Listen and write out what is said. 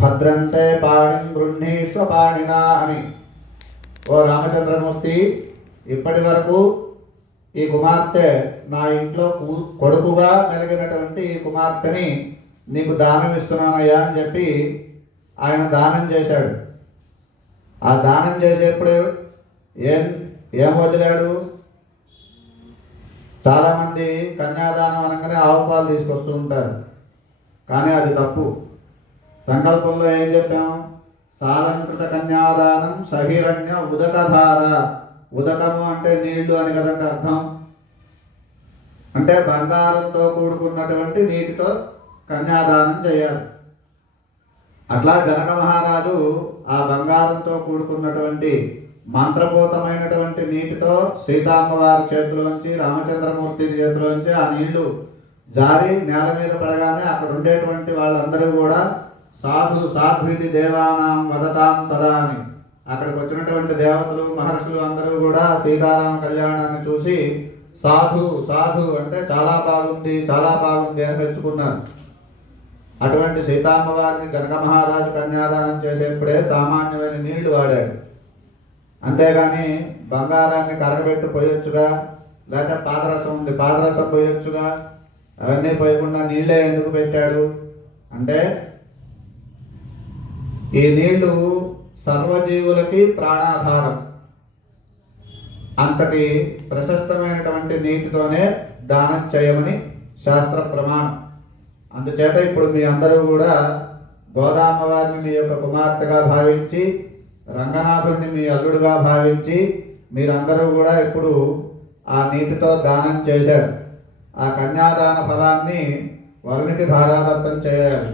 భద్రంతే పాణిం గృహ్ణీష్వ పాణినా అని. ఓ రామచంద్రమూర్తి, ఇప్పటి వరకు ఈ కుమార్తె నా ఇంట్లో కొడుకుగా మెలిగినటువంటి ఈ కుమార్తెని నీకు దానం ఇస్తున్నానయ్యా అని చెప్పి ఆయన దానం చేశాడు. ఆ దానం చేసేప్పుడు ఏం వదిలాడు? చాలామంది కన్యాదానం అనగానే ఆవు పాలు తీసుకొస్తూ ఉంటారు, కానీ అది తప్పు. సంకల్పంలో ఏం చెప్పాము? సాలంకృత కన్యాదానం సహిరణ్య ఉదకధార. ఉదకము అంటే నీళ్లు అని కదండి అర్థం. అంటే బంగారంతో కూడుకున్నటువంటి నీటితో కన్యాదానం చేయాలి. అట్లా జనక మహారాజు ఆ బంగారంతో కూడుకున్నటువంటి మంత్రపూతమైనటువంటి నీటితో సీతామ్మవారి చేతిలోంచి, రామచంద్రమూర్తి చేతిలోంచి ఆ నీళ్లు జారి నేల మీద పడగానే అక్కడ ఉండేటువంటి వాళ్ళందరూ కూడా సాధు సాధ్వితి దేవానాం వదతాం తదా అని, అక్కడికి వచ్చినటువంటి దేవతలు మహర్షులు అందరూ కూడా సీతారామ కళ్యాణాన్ని చూసి సాధు సాధు అంటే చాలా బాగుంది, చాలా బాగుంది అని మెచ్చుకున్నారు. అటువంటి సీతామ్మవారిని జనక మహారాజు కన్యాదానం చేసేప్పుడే సామాన్యమైన నీళ్లు వాడాడు. అంతేగాని బంగారాన్ని కరగబెట్టి పోయొచ్చుగా, లేకపోతే పాదరసం ఉంది పాదరసం పోయొచ్చుగా, అవన్నీ పోయకుండా నీళ్ళే ఎందుకు పెట్టాడు అంటే, ఈ నీళ్లు సర్వజీవులకి ప్రాణాధారం. అంతటి ప్రశస్తమైనటువంటి నీటితోనే దానం చేయమని శాస్త్ర ప్రమాణం. అందుచేత ఇప్పుడు మీ అందరూ కూడా గోదామ్మవారిని మీ యొక్క కుమార్తెగా భావించి, రంగనాథుడిని మీ అల్లుడుగా భావించి మీరందరూ కూడా ఇప్పుడు ఆ నీటితో దానం చేశారు. ఆ కన్యాదాన ఫలాన్ని వరునికి ధారాదత్తం చేయాలి.